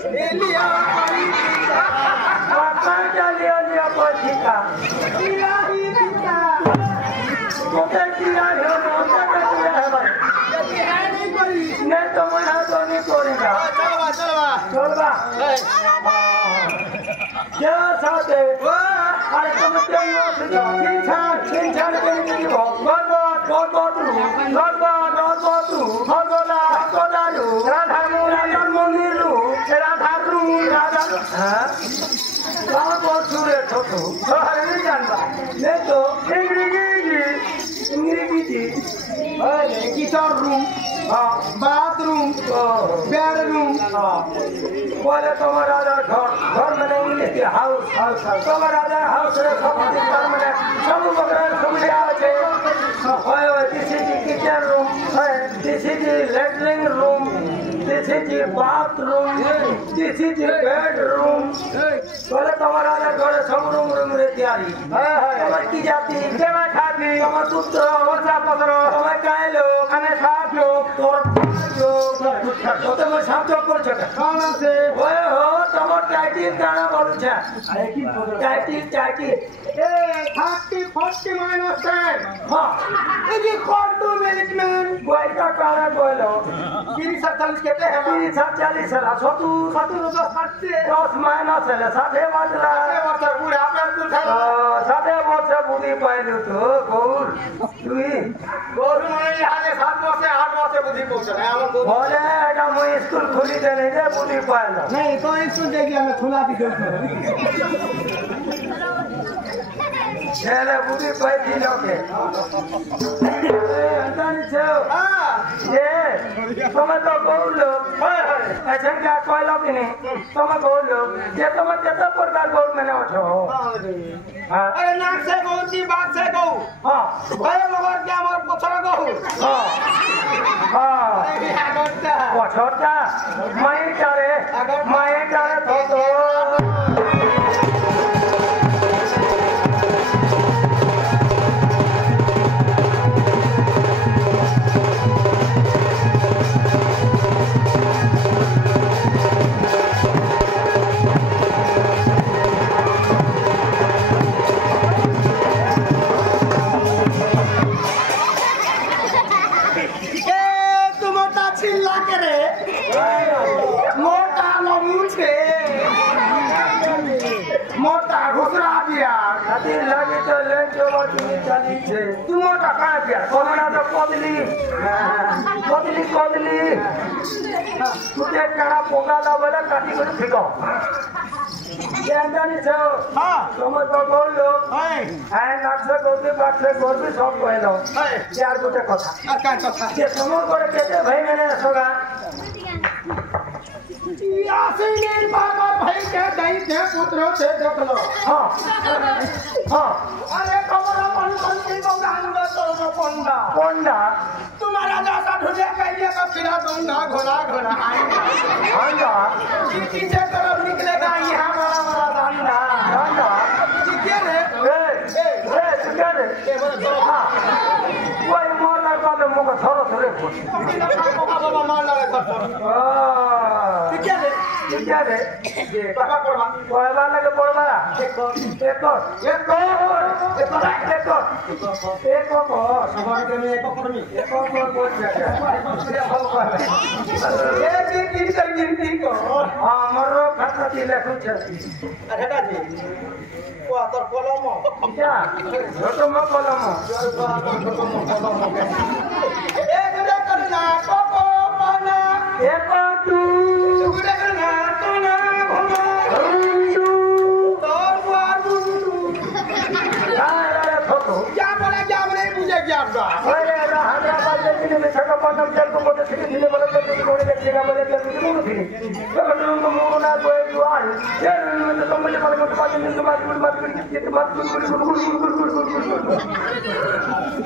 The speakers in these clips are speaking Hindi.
लिया लिया पछिका किरा ही पिता कोते किरा हो कोते किरा है भाई ये है नहीं करी नहीं तो मैं तो नहीं करेगा चलवा क्या साथे अरे तुम चलो छिन के नहीं हो बहुत राधा मंदिर राधा बहुत सुरे छोटू नहीं जानता नहीं तो इंग्रेजी किचन रूम बाथरूम बेडरूम पहले तुम्हारा घर में इंग्लिश हाउस तुम्हारा हाउस सब सुविधा अच्छे this is the kitchen room this is the latrine room this is the bathroom this is the bedroom पहले तुम्हारा घर सब रूम रे तैयारी तुम्हारी की जाती केवा खाती तुम्हारा पुत्र वर्षा पत्र तुम्हारे काय लोग खाने साथ लोग तोर तो तुम सब तो कर छका खाना से ओए हो तुम्हारा टाइटिल गाना बोलू छा टाइटिल ए 30 minus 10 हां ये कौन तो मैनेजमेंट बोल का कारण बोलो 30 कहते हैं 30 है सतु 10 माइनस है 7 वाला बुढ़े आपने कुछ 7 वर्ष बुद्धि पाइलु तो गौर तुई गौर मैं आगे 7 वर्ष 8 वर्ष बुद्धि पहुंचले हम बोले एटा मैं स्कूल खोली दे नहीं दे बुद्धि पाइलो नहीं तो स्कूल देखिए हमें खुला दी दो चले बुद्धि पाई थी लोगे अंतानी छो ये तुम तो बोलो अच्छा क्या कोई लोग नहीं तुम बोलो ये तुम कितना प्रकार बोल मैंने उठो अरे नाक से गौ की बात से गौ हाँ भाई मगर क्या मगर पछड़ गौ हाँ पछड़ क्या मैं करे तो तू मोटा कहाँ गया कोरोना तो कोदली तुझे कड़ा पोगा ला बोला काटी को फेंको ये अंदानी छो हाँ तुम तो बोल लो है नाक से गोदी बात से गोदी सब कहलो यार गोटे कथा ये तुम कोड़े कहते भाई मैंने सोगा यासीन बाबा भाई के दई के पुत्र से देख लो हां अरे कमरा मन की बंगाल में तो पंडा तुम्हारा जैसा ढूंढे कहिए का फिरा दूंगा घोड़ा आएगा पीछे तरफ निकलेगा यहां बड़ा डंडा ठीक है रे हां कोई मोर लगा तो मुको थोड़ा फुट बाबा मार लगा क्या रे ये पापा पढ़वा लगे पढ़वा एक सवाल के में एक बोल जाए ये गिनती को हमरो खाती लेखु छ अरे दादी को तोर कलम क्या छोटो म कलम एक रे करना कोको पाना एक तू अरे हैदराबाद में विशाखापट्टनम चल को बोलते थे दिल्ली वाले तो कोने के जगह वाले के मुंह थी तो मुंह ना कोई दुआर ये में तो मुझे मालूम है बात नहीं मत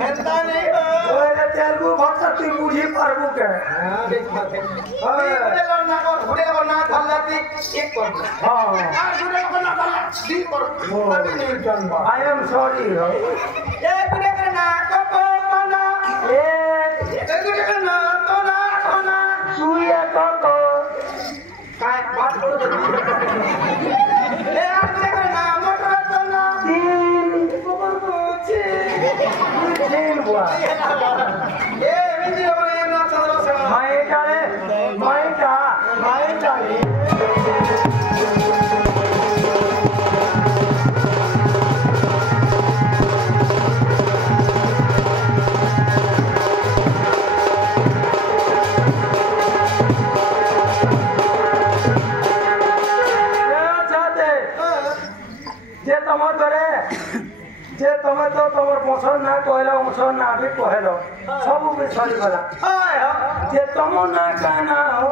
ऐसा नहीं ओए तेलुगु भाषा तू बुझी पारबू के घुड़े ना धल्लाती एक कर हां घुड़े ना धल्लाती कर आई एम सॉरी ए घुड़े ना को बना ए घुड़े ना तो ना तू ये को काय बात जे तमे तो तमर पसंद ना कहला उसन ना भी कहलो सब भी सरी गला जे तमो ना कहना हो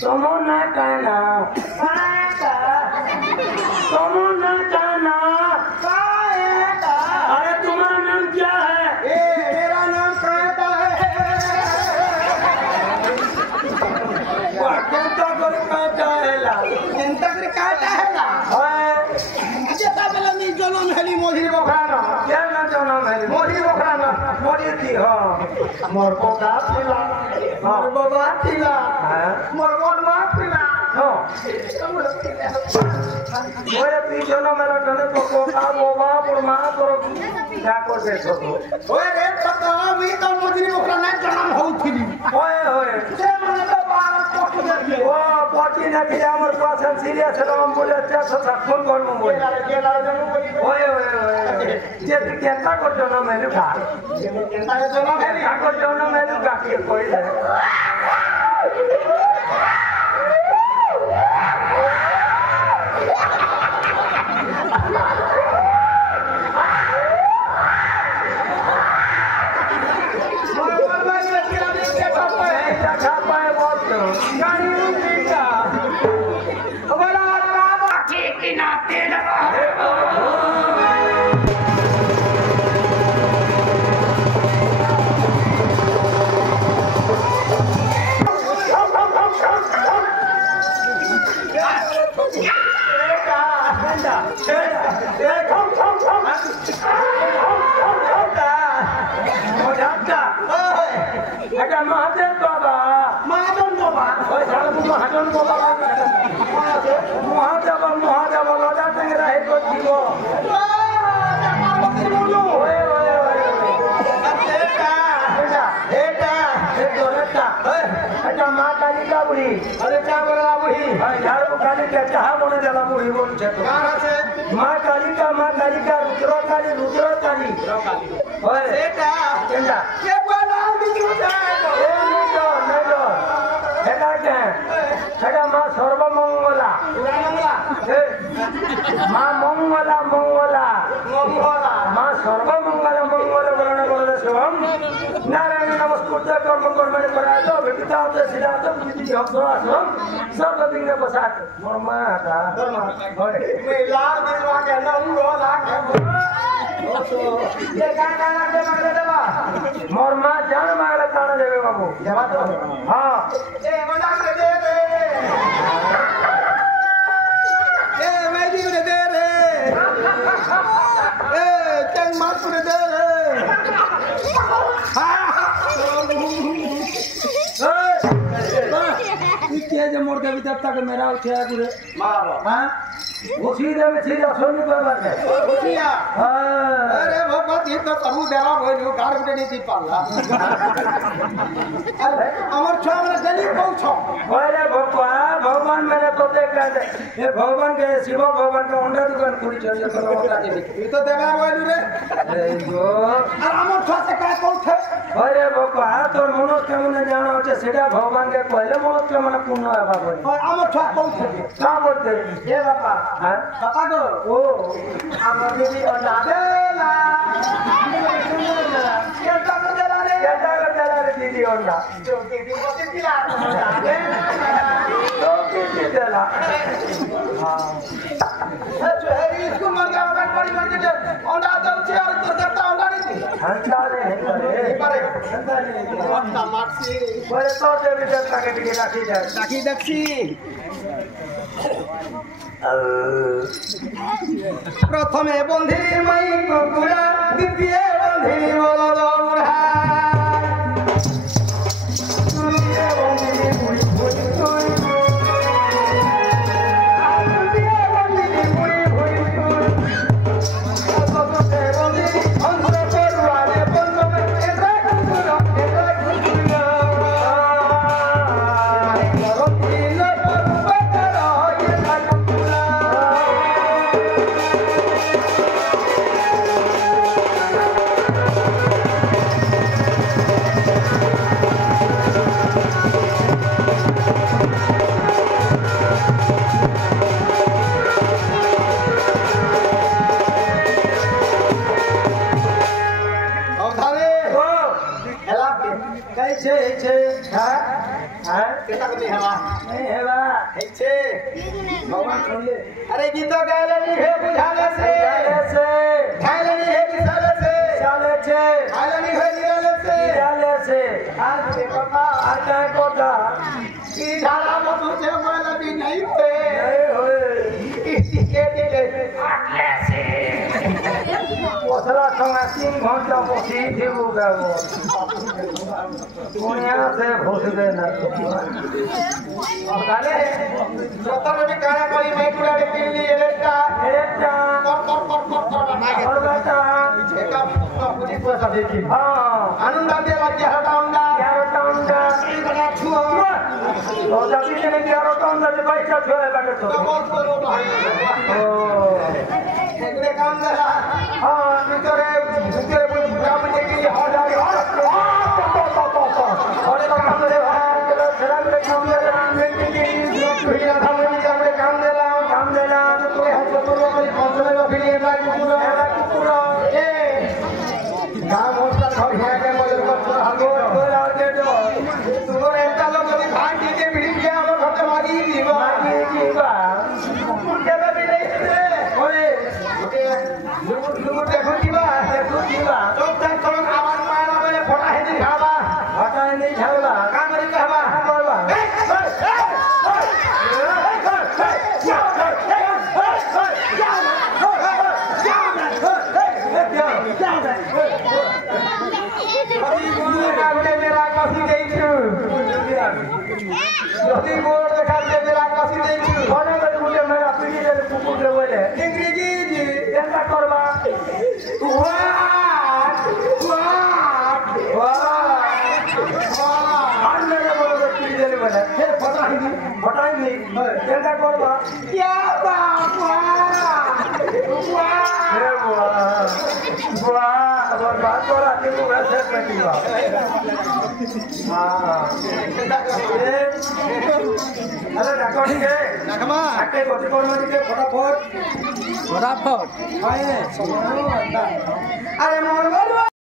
तमो ना कहना तमो ना कहना अरे तुम्हारा नाम क्या है मेरा नाम कहता है चिंता कर कहता है ला चिंता कर कहता है ना जेता बेला मी जनम हेली मोही बखाना क्या ना जनम है मोही बखाना मोरी थी हाँ मोर बाबा पिला मोर बाबा पिला मोर बाबा पिला हाँ मोरे पी जनम मेरा गने तो कोका बोबा पर माँ पर क्या कर दे सो ओए रे पता मी तो मोजी बखाना जनम होउथिली ओए ओए से मने तो बार कोट दे ओ पार्टी ना कि हमर पास सीरियस है हम बोले अच्छा सा फोन कर मु बोले केला जनम बोली ओए ओए ओए जे तू केता को जनम है लुका केला जनम हेली का को जनम है लुका के कोई है महादेव बाबा महाजन बाबा महाजन बाबा महादेव महादेव लड़ा संग रहे तो जीवो माँ काली का बुढ़ी अरे क्या बोला बुढ़ी झाड़ू काली का चाह बोने जला बुढ़ी बोल माँ काली का रुद्र काली बेटा केंदा ये बोला बिजू जाएगा हेटा माँ सर्वमंगला माँ मंगला माँ सर्वमंगला वर्ण वर्ण शिवम नारायण नमस्कृत्य कर्म कर्मणि परायतो विपितातो सिद्धातो बुद्धि हंसनासनम सर्व विघ्न प्रसाद मोर माँ था मैं लाल दिलवा के नंगोला के ये गाना के मांगले देवा मोर माँ जान मांगले प्राण देवे बाबू देवा तो हाँ ए मजा के दे ए मैं जी को दे रे ए चंग मार को दे रे क्या जो मोड़ के भीतर तक मेरा उठा पूरे मारो हाँ वो सीधे में सीधा सोनी पर बात है बुझिया हाँ अरे भगवत ये तो तबु देवा बोलियो गाड़ उठे नहीं थी पाला अरे अमर छो हमने गली पहुंचो अरे भगवान मैंने तो देखा है ये भगवान के शिव भगवान का अंडा दुकान खुली चल ये तो बता दे ये तो देवा बोलियो रे अरे जो अरे अमर छो से का पहुंचे अरे भगवान तोर मनोज के मने जाना होचे सेटा भगवान के पहले मनोज के मने पुण्य है बाबू और अमर छो पहुंचे का बोलते ये बाबा हां बाबा को ओ अमर दीदी अंडा देला ये तो देला रे क्या चला रे दीदी अंडा जो दीदी को दिला अंडा देला तो दीदी चला हां जो है इसको मर गया बन पड़ी मर गया अंडा तो चार तो देता अंडा नहीं थी हंसा रे बारे अंडा नहीं अंडा मारसी बोले तो देवी देवता के टिके राखी जाए राखी दक्षी प्रथमे बंधी मई कुकुड़ा द्वितीय बंधी बलद बुढ़ा तृतीय बंधी बुढ़ी बुढ़ी तुई तृतीय बंधी बुढ़ी बुढ़ी तुई चतुर्थ बंधी अंध परुआरे पंचमे एका कुकुड़ा হ্যাঁ কেটা কলি হেবা नहीं हेबा হেছে भगवान सुनले अरे गीत गायलेनी हे बुझाले से गायलेनी हे बिसाले से चाले छे गायलेनी हे निराले से चाले से आज के पता आज का कोटा की झाला मधु से बोला भी नहीं हुए नहीं होए किसी के दिले आटले से ओसला संगा 3 घंटा बसी देबो गावो दुनिया से भूस देना गाले सतर में काया करी मैं पूरा दिल्ली एलेटा एटा कर मागे और बेटा एका पूरी पैसा देती हां आनंद दे राज्य हटाऊंगा क्या बताऊंगा बड़ा छुआ तो जब इतने क्या बताऊंगा जे पैसा छोड़े बाटे तो बहुत करो भाई ओ एकरे काम करा हां भीतरे काम देखी हो जाए और काम दे भाई जरा मेरे काम दे भैया काम देला तो है तो वाली पंचमे में फिर ये बात पूरा ए काम होता घर है के मदद कर हमको बोला के जो तुम्हारे एकता लोग यदि भाग के बिड़ी के हम घर से मागी जीवा केबे भी नहीं थे ओए ओके लुगु देखो जीवा तो तक कलम आवाज पाना में फटा है नहीं खावा हटा नहीं झाला काम नहीं खावा करवा मेरा कसी दे यदि बोर्ड देखा दे मेरा कसी दे कोने में मुझे मेरा पीढ़ी दे कुकुर के बोले अंग्रेजी जी ऐसा करवा और मेरे बोले पीढ़ी दे बोले फिर पता ही नहीं ऐसा करवा क्या बाबा अरे वाह और बात हो रहा है तो वैसे बैठी हुआ हाँ अरे डॉक्टर ठीक है नखमा आके गति करना दीजिए फटाफट फटाफट आए अरे मोर